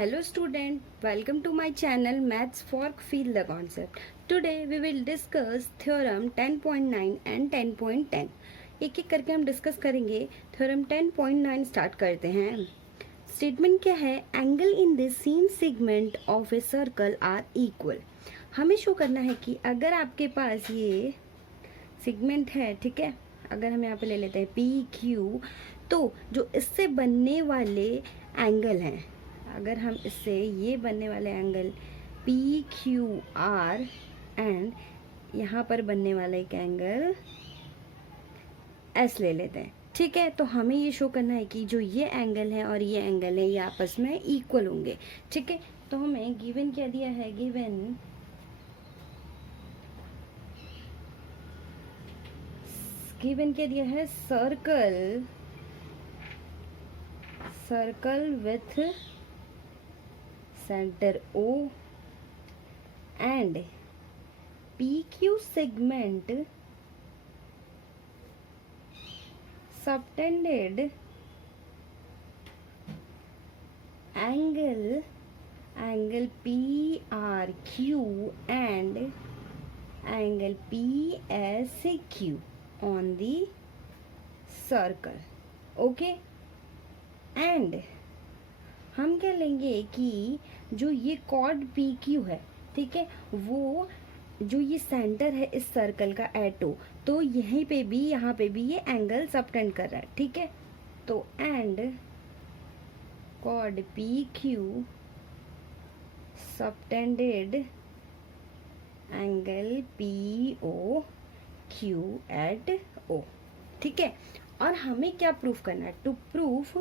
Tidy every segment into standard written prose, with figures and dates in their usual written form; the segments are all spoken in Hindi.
Hello student, welcome to my channel Maths for Feel the Concept. Today we will discuss theorem 10.9 and 10.10. एक एक करके हम डिस्कस करेंगे. थ्योरम 10.9 स्टार्ट करते हैं. स्टेटमेंट क्या है? Angle in the same segment of a circle are equal. हमें शो करना है कि अगर आपके पास ये सेगमेंट है, ठीक है, अगर हम यहाँ पे ले लेते हैं पी क्यू, तो जो इससे बनने वाले एंगल हैं, अगर हम इससे ये बनने वाले angle P Q R and यहाँ पर बनने वाला एक एंगल एस ले लेते हैं, ठीक है, तो हमें ये शो करना है कि जो ये एंगल है और ये एंगल है ये आपस में इक्वल होंगे, ठीक है. तो हमें गिवन क्या दिया है? गिवन क्या दिया है? Circle with center O and PQ segment subtended angle PRQ and angle PSQ on the circle. Okay, and हम क्या लेंगे कि जो ये कॉर्ड पी क्यू है, ठीक है, वो जो ये सेंटर है इस सर्कल का एट ओ, तो यहीं पे भी यहाँ पे भी ये एंगल सबटेंड कर रहा है, ठीक है. तो and chord P Q subtended angle P O Q at O, ठीक है. और हमें क्या प्रूफ करना है? टू प्रूफ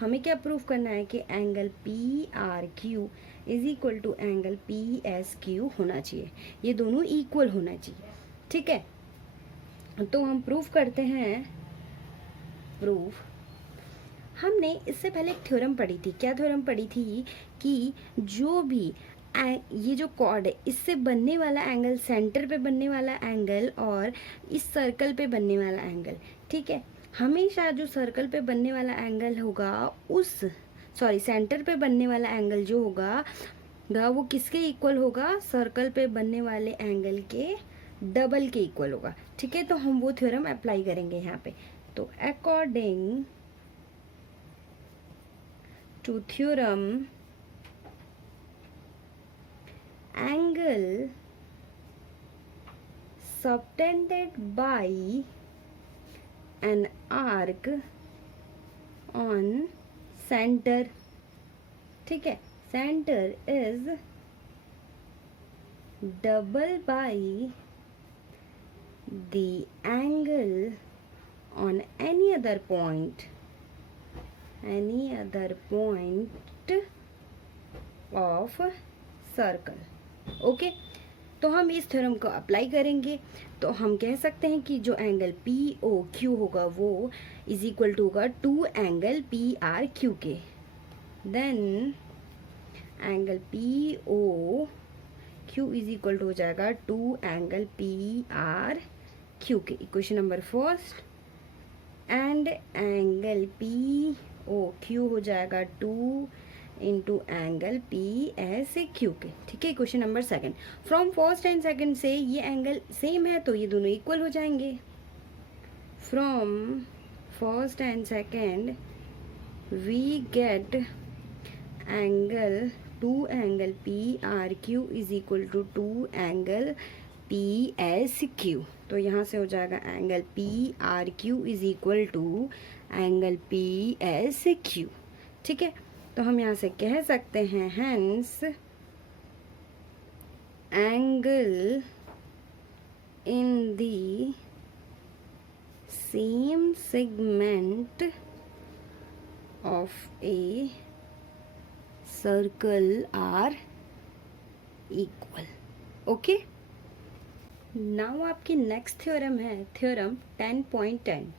हमें क्या प्रूफ करना है कि angle P R Q is equal to angle P S Q होना चाहिए, ये दोनों इक्वल होना चाहिए, ठीक है. तो हम प्रूफ करते हैं. प्रूफ हमने इससे पहले एक थ्योरम पढ़ी थी. क्या थ्योरम पढ़ी थी? कि जो भी ये जो कॉर्ड है इससे बनने वाला एंगल, सेंटर पे बनने वाला एंगल और इस सर्कल पे बनने वाला एंगल, ठीक है, हमेशा जो सर्कल पे बनने वाला एंगल होगा सेंटर पे बनने वाला एंगल जो होगा वो किसके इक्वल होगा? सर्कल पे बनने वाले एंगल के डबल के इक्वल होगा, ठीक है. तो हम वो थ्योरम अप्लाई करेंगे यहाँ पे. तो according to theorem angle subtended by an arc on center, ठीक है, center is double by the angle on any other point of circle. okay, तो हम इस थ्योरम को अप्लाई करेंगे. तो हम कह सकते हैं कि जो एंगल पी ओ क्यू होगा वो इज इक्वल टू होगा two angle P R Q के. Then angle P O Q is equal to हो जाएगा two angle P R Q के. Equation number first. And angle P O Q हो जाएगा two into angle P S Q के, ठीक है. Question number second. From first and second से ये एंगल सेम है तो ये दोनों इक्वल हो जाएंगे. From first and second we get angle two angle P R Q is equal to two angle P S Q. तो यहाँ से हो जाएगा angle P R Q is equal to angle P S Q, ठीक है. तो हम यहाँ से कह सकते हैं hence angle in the same segment of a circle are equal. Okay, now आपकी नेक्स्ट थ्योरम है theorem 10.10.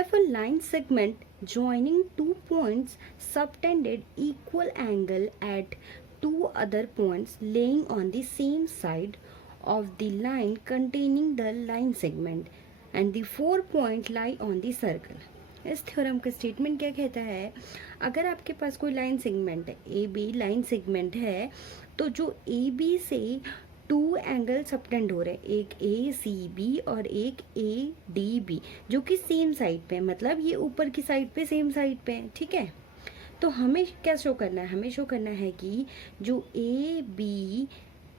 If a line segment joining two points subtended equal angle at two other points laying on the same side of the line containing the line segment and the 4 points lie on the circle. इस थ्योरम का स्टेटमेंट क्या कहता है, अगर आपके पास कोई लाइन सेगमेंट है, ए बी लाइन सेगमेंट है, तो जो ए बी से टू एंगल सबटेंड हो रहे हैं, एक ए सी बी और एक ए डी बी, जो कि सेम साइड पे है, मतलब ये ऊपर की साइड पे सेम साइड पे है, ठीक है। तो हमें क्या शो करना है, हमें शो करना है कि जो ए बी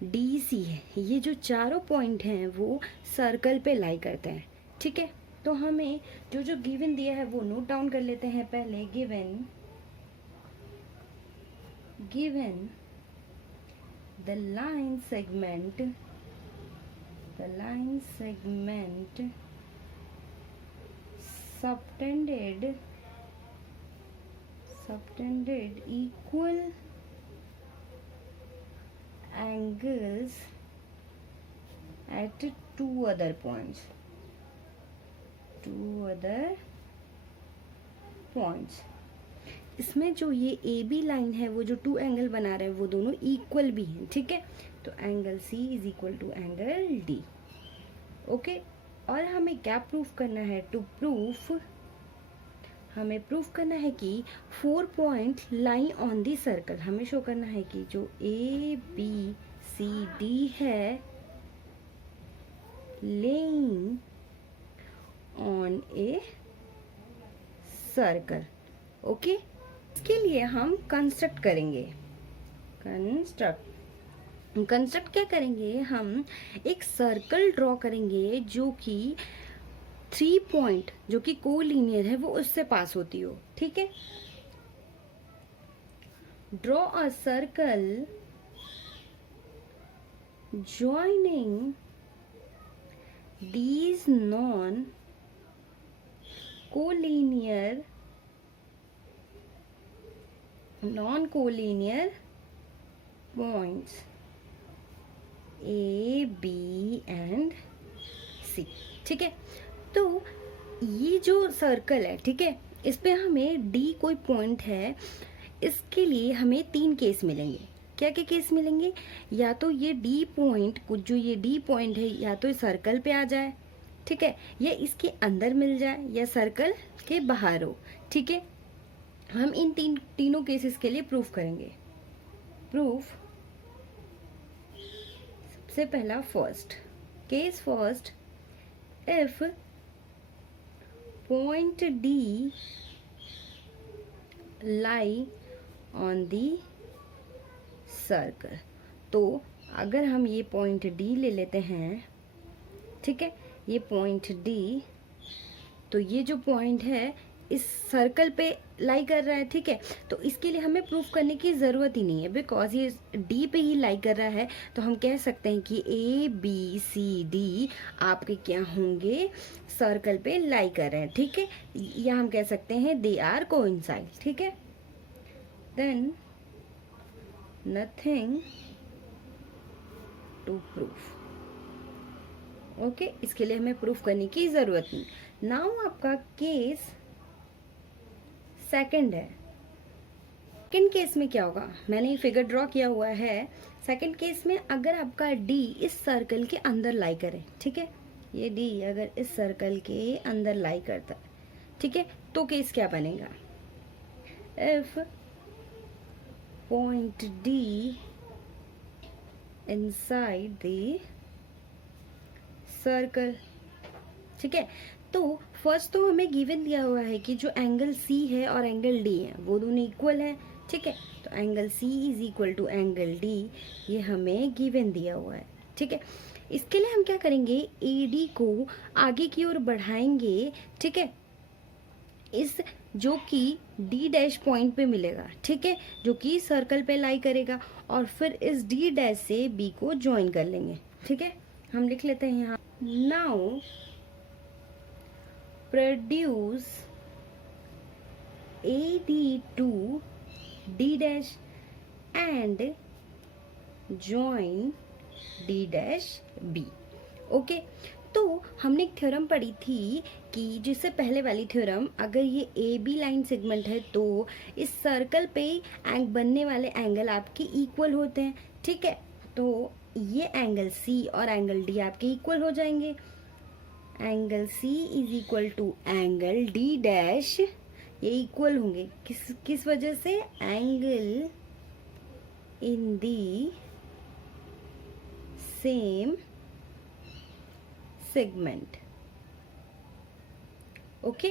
डी सी है, ये जो चारों पॉइंट हैं वो सर्कल पे लाई करते हैं, ठीक है। तो हमें जो जो गिवन दिया है वो नोट डाउन कर लेते हैं पहले। Given the line segment subtended equal angles at two other points. इसमें जो ये ए बी लाइन है वो जो टू एंगल बना रहे हैं वो दोनों इक्वल भी हैं, ठीक है। तो angle C is equal to angle D, okay. और हमें क्या प्रूफ करना है, हमें प्रूफ करना है कि 4 point lie on the circle. हमें शो करना है कि जो ए बी सी डी है laying on a circle, okay. इसके लिए हम कंस्ट्रक्ट करेंगे, कंस्ट्रक्ट क्या करेंगे, हम एक सर्कल ड्रॉ करेंगे जो कि 3 पॉइंट जो कि कोलिनियर है वो उससे पास होती हो, ठीक है। Draw a circle joining these non-collinear points A, B and C, ठीक है। तो ये जो सर्कल है, ठीक है, इस पे हमें D कोई पॉइंट है, इसके लिए हमें 3 केस मिलेंगे। क्या क्या केस मिलेंगे, या तो ये D पॉइंट, कुछ जो ये D पॉइंट है या तो सर्कल पे आ जाए, ठीक है, या इसके अंदर मिल जाए या सर्कल के बाहर हो, ठीक है। हम इन तीनों केसेस के लिए प्रूफ करेंगे। प्रूफ सबसे पहला case first, if point D lie on the circle. तो अगर हम ये पॉइंट D ले लेते हैं, ठीक है, ये पॉइंट D, तो ये जो पॉइंट है इस सर्कल पे लाई कर रहा है, ठीक है। तो इसके लिए हमें प्रूफ करने की ज़रूरत ही नहीं है, बिकॉज ये D पे ही लाई कर रहा है। तो हम कह सकते हैं कि A B C D आपके क्या होंगे, सर्कल पे लाई कर रहे हैं, ठीक है। या हम कह सकते हैं दे आर कोइंसाइड, ठीक है। Then nothing to proof, okay. इसके लिए हमें प्रूफ करने की ज़रूरत नहीं। नाउ आपका केस सेकंड है। सेकंड केस में क्या होगा, मैंने ये फिगर ड्रॉ किया हुआ है। सेकंड केस में अगर आपका D इस सर्कल के अंदर लाई करे, ठीक है, ये D अगर इस सर्कल के अंदर लाई करता है, ठीक है, तो केस क्या बनेगा, if point D inside the circle, ठीक है। तो फर्स्ट तो हमें गिवन दिया हुआ है कि जो एंगल C है और एंगल D है वो दोनों इक्वल है, ठीक है। तो angle C is equal to angle D, ये हमें गिवन दिया हुआ है, ठीक है। इसके लिए हम क्या करेंगे, AD को आगे की ओर बढ़ाएंगे, ठीक है, इस जो कि D डैश पॉइंट पे मिलेगा, ठीक है, जो कि सर्कल पे लाई करेगा, और फिर इस D डैश से B को ज्वाइन कर लेंगे, ठीक है। हम लिख लेते हैं यहाँ, now produce AD to D dash and join D dash B, okay. तो हमने एक थ्योरम पढ़ी थी कि जिससे पहले वाली थ्योरम, अगर ये ए बी लाइन सेगमेंट है तो इस सर्कल पे बनने वाले एंगल आपके इक्वल होते हैं, ठीक है। तो ये एंगल C और एंगल D आपके इक्वल हो जाएंगे, angle C is equal to angle D dash, ये इक्वल होंगे किस वजह से, angle in the same segment. Okay,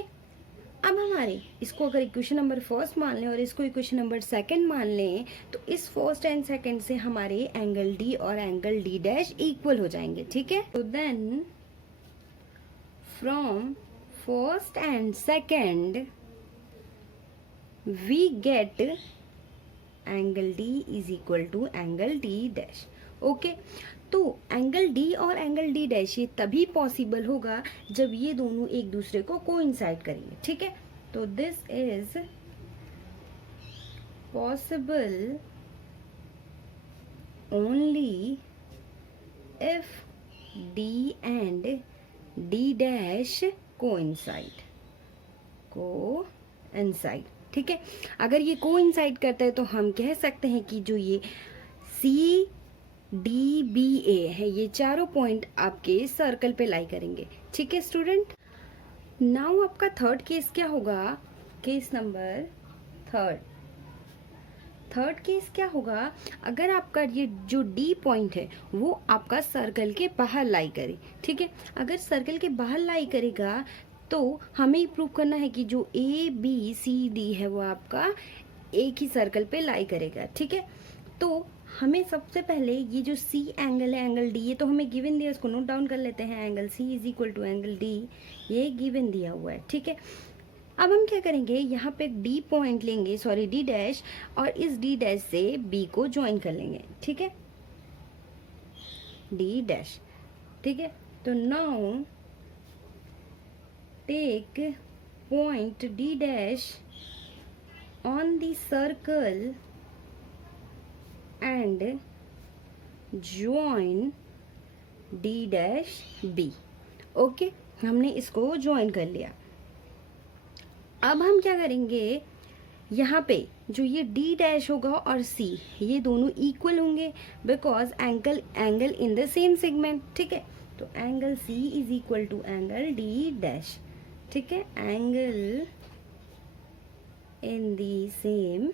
अब हमारे इसको अगर इक्वेशन नंबर फर्स्ट मान लें और इसको इक्वेशन नंबर सेकंड मान लें, तो इस फर्स्ट एंड सेकंड से हमारे एंगल डी और एंगल डी डैश इक्वल हो जाएंगे। ठीक है, तो then from first and second we get angle D is equal to angle D dash. Okay, तो एंगल डी और एंगल डी डैश ये तभी पॉसिबल होगा जब ये दोनों एक दूसरे को कोइंसाइड करेंगे। ठीक है, तो this is possible only if D and D dash coincide. ठीक है, अगर ये कोइंसाइड करता है तो हम कह सकते हैं कि जो ये सी डी बी ए है, ये चारों पॉइंट आपके सर्कल पे लाई करेंगे। ठीक है स्टूडेंट, नाउ आपका थर्ड केस क्या होगा, केस नंबर थर्ड केस क्या होगा, अगर आपका ये जो डी पॉइंट है वो आपका सर्कल के बाहर लाई करे। ठीक है, अगर सर्कल के बाहर लाई करेगा तो हमें प्रूव करना है कि जो ए बी सी डी है वो आपका एक ही सर्कल पे लाई करेगा। ठीक है, तो हमें सबसे पहले ये जो सी एंगल है, एंगल डी, ये तो हमें गिवन दिया, इसको नोट डाउन कर लेते हैं। Angle C is equal to angle D, ये गिवन दिया हुआ है। ठीक है, अब हम क्या करेंगे, यहाँ पे डी पॉइंट लेंगे, सॉरी डी डैश, और इस डी डैश से बी को ज्वाइन कर लेंगे। ठीक है, डी डैश। ठीक है, तो now take point D dash on the circle and join D dash B। Okay, हमने इसको ज्वाइन कर लिया। अब हम क्या करेंगे, यहाँ पे जो ये D डैश होगा और C, ये दोनों इक्वल होंगे because angle in the same segment. ठीक है, तो angle C is equal to angle D dash. ठीक है, angle in the same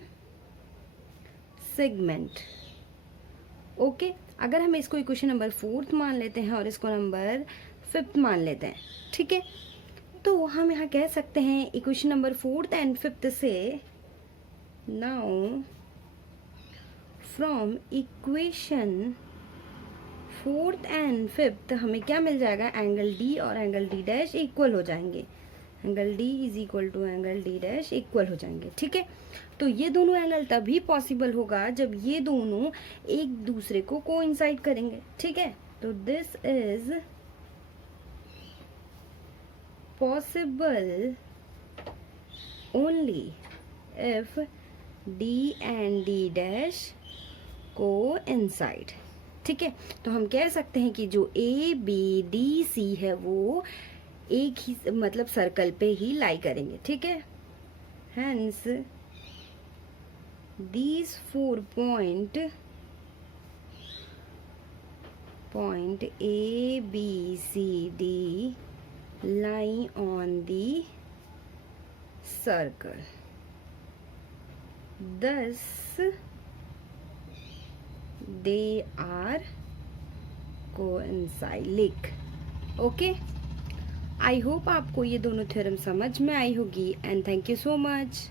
segment. Okay, अगर हम इसको इक्वेशन नंबर 4 मान लेते हैं और इसको नंबर 5 मान लेते हैं। ठीक है, तो हम यहाँ कह सकते हैं इक्वेशन नंबर 4 एंड 5 से, नाउ फ्रॉम इक्वेशन 4 एंड 5 हमें क्या मिल जाएगा, एंगल डी और एंगल डी डैश इक्वल हो जाएंगे। Angle D is equal to angle D dash equal हो जाएंगे। ठीक है, तो ये दोनों एंगल तभी पॉसिबल होगा जब ये दोनों एक दूसरे को कोइंसाइड करेंगे। ठीक है, तो this is possible only if D and D dash coincide. ठीक है, तो हम कह सकते हैं कि जो ए बी डी सी है वो एक ही मतलब सर्कल पे ही लाई करेंगे। ठीक है, hence these 4 point A B C D lie on the circle, thus they are coincide। Okay, I hope आपको ये दोनों थ्योरम समझ में आई होगी and thank you so much.